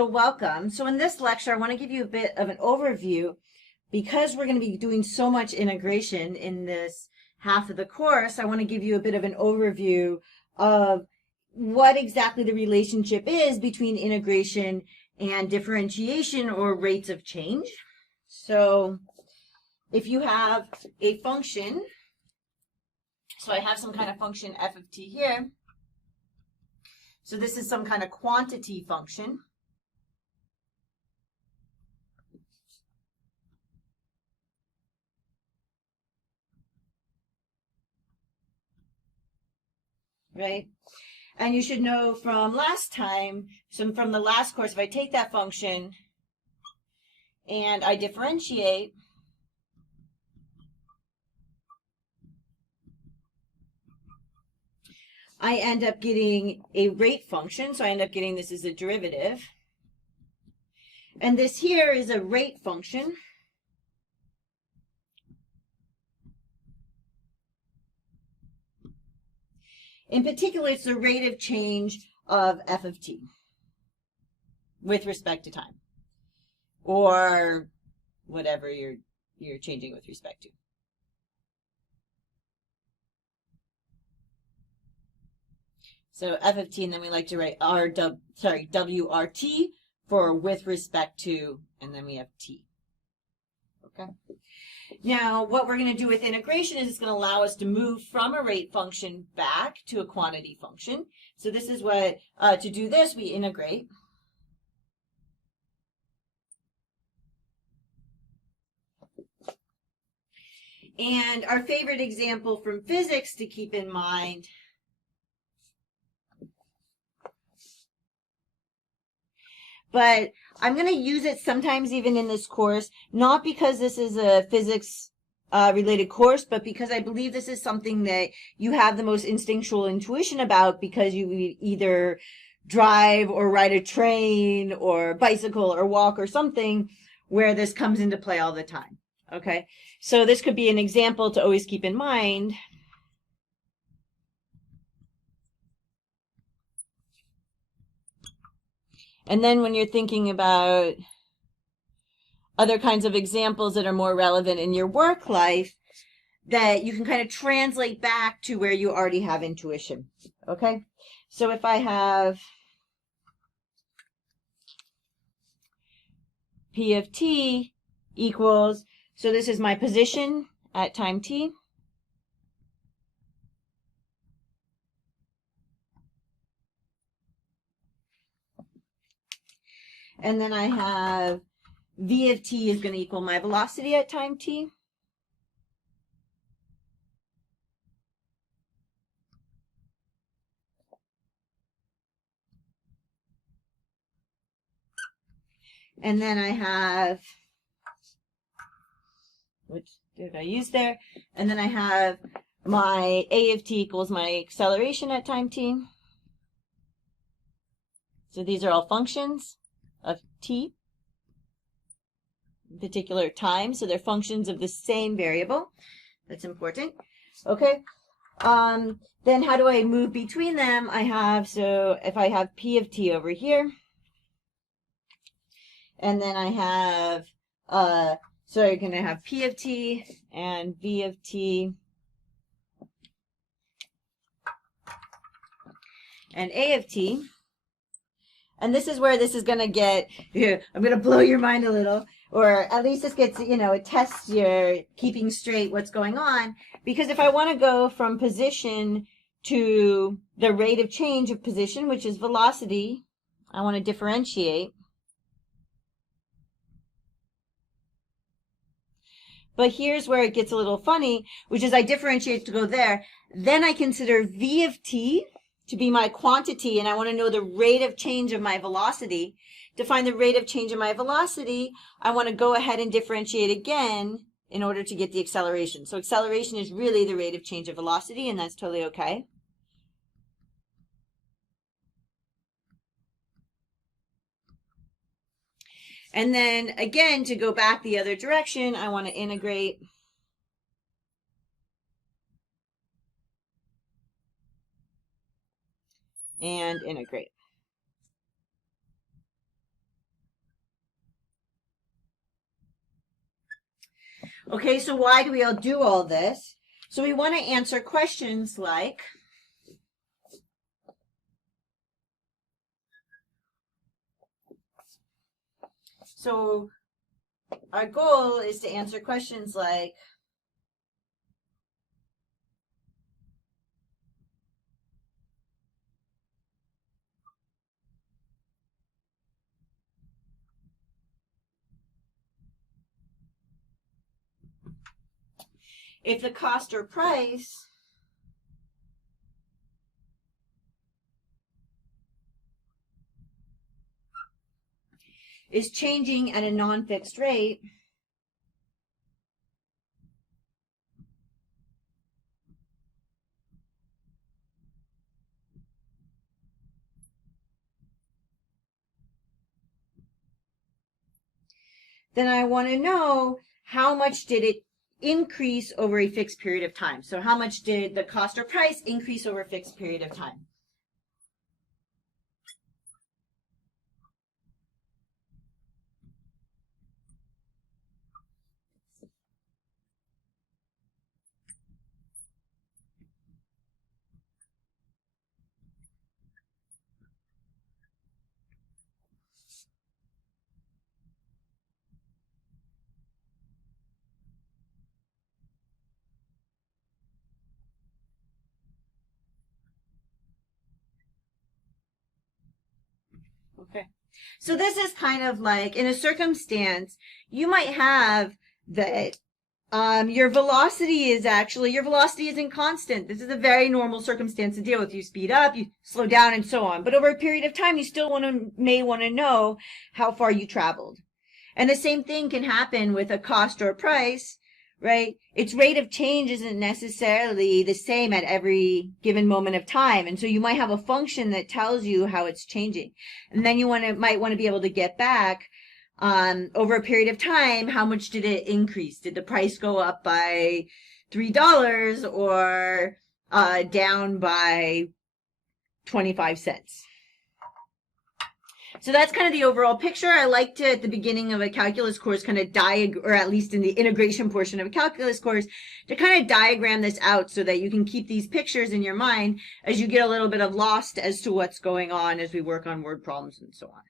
So welcome. So in this lecture, I want to give you a bit of an overview because we're going to be doing so much integration in this half of the course. I want to give you a bit of an overview of what exactly the relationship is between integration and differentiation or rates of change. So if you have a function, so I have some kind of function f of t here. So this is some kind of quantity function. Right? And you should know from last time, so from the last course, if I take that function and I differentiate, I end up getting a rate function. So I end up getting this as a derivative. And this here is a rate function. In particular, it's the rate of change of f of t with respect to time, or whatever you're changing with respect to. So f of t, and then we like to write WRT for with respect to, and then we have t. Okay. Now, what we're going to do with integration is it's going to allow us to move from a rate function back to a quantity function. So this is what, to do this, we integrate. And our favorite example from physics to keep in mind but I'm going to use it sometimes even in this course, not because this is a physics related course, but because I believe this is something that you have the most instinctual intuition about because you either drive or ride a train or bicycle or walk or something where this comes into play all the time. Okay, so this could be an example to always keep in mind. And then when you're thinking about other kinds of examples that are more relevant in your work life, that you can kind of translate back to where you already have intuition. Okay? So if I have P of t equals, so this is my position at time t. And then I have v of t is going to equal my velocity at time t. And then I have, which did I use there? And then I have my a of t equals my acceleration at time t. So these are all functions of t, in particular time, so they're functions of the same variable. That's important. Okay. Then how do I move between them? I have, so if I have P of t over here, and then I have, so you're going to have P of t and V of t and A of t. And this is where this is going to get, I'm going to blow your mind a little, or at least this gets, it tests your keeping straight what's going on. Because if I want to go from position to the rate of change of position, which is velocity, I want to differentiate. But here's where it gets a little funny, which is I differentiate to go there. Then I consider V of t to be my quantity, and I want to know the rate of change of my velocity. To find the rate of change of my velocity, I want to go ahead and differentiate again in order to get the acceleration. So acceleration is really the rate of change of velocity, and that's totally okay. And then again, to go back the other direction, I want to integrate and integrate. Okay, so why do we all do all this? So we want to answer questions like, so our goal is to answer questions like, if the cost or price is changing at a non-fixed rate, then I want to know how much did it increase over a fixed period of time. So how much did the cost or price increase over a fixed period of time? Okay. So this is kind of like in a circumstance, you might have that your velocity isn't constant. This is a very normal circumstance to deal with. You speed up, you slow down, and so on. But over a period of time, you still may want to know how far you traveled. And the same thing can happen with a cost or price, right? Its rate of change isn't necessarily the same at every given moment of time. And so you might have a function that tells you how it's changing. And then you might want to be able to get back over a period of time, how much did it increase? Did the price go up by $3 or down by 25 cents? So that's kind of the overall picture. I like to, at the beginning of a calculus course, kind of or at least in the integration portion of a calculus course, to kind of diagram this out so that you can keep these pictures in your mind as you get a little bit of lost as to what's going on as we work on word problems and so on.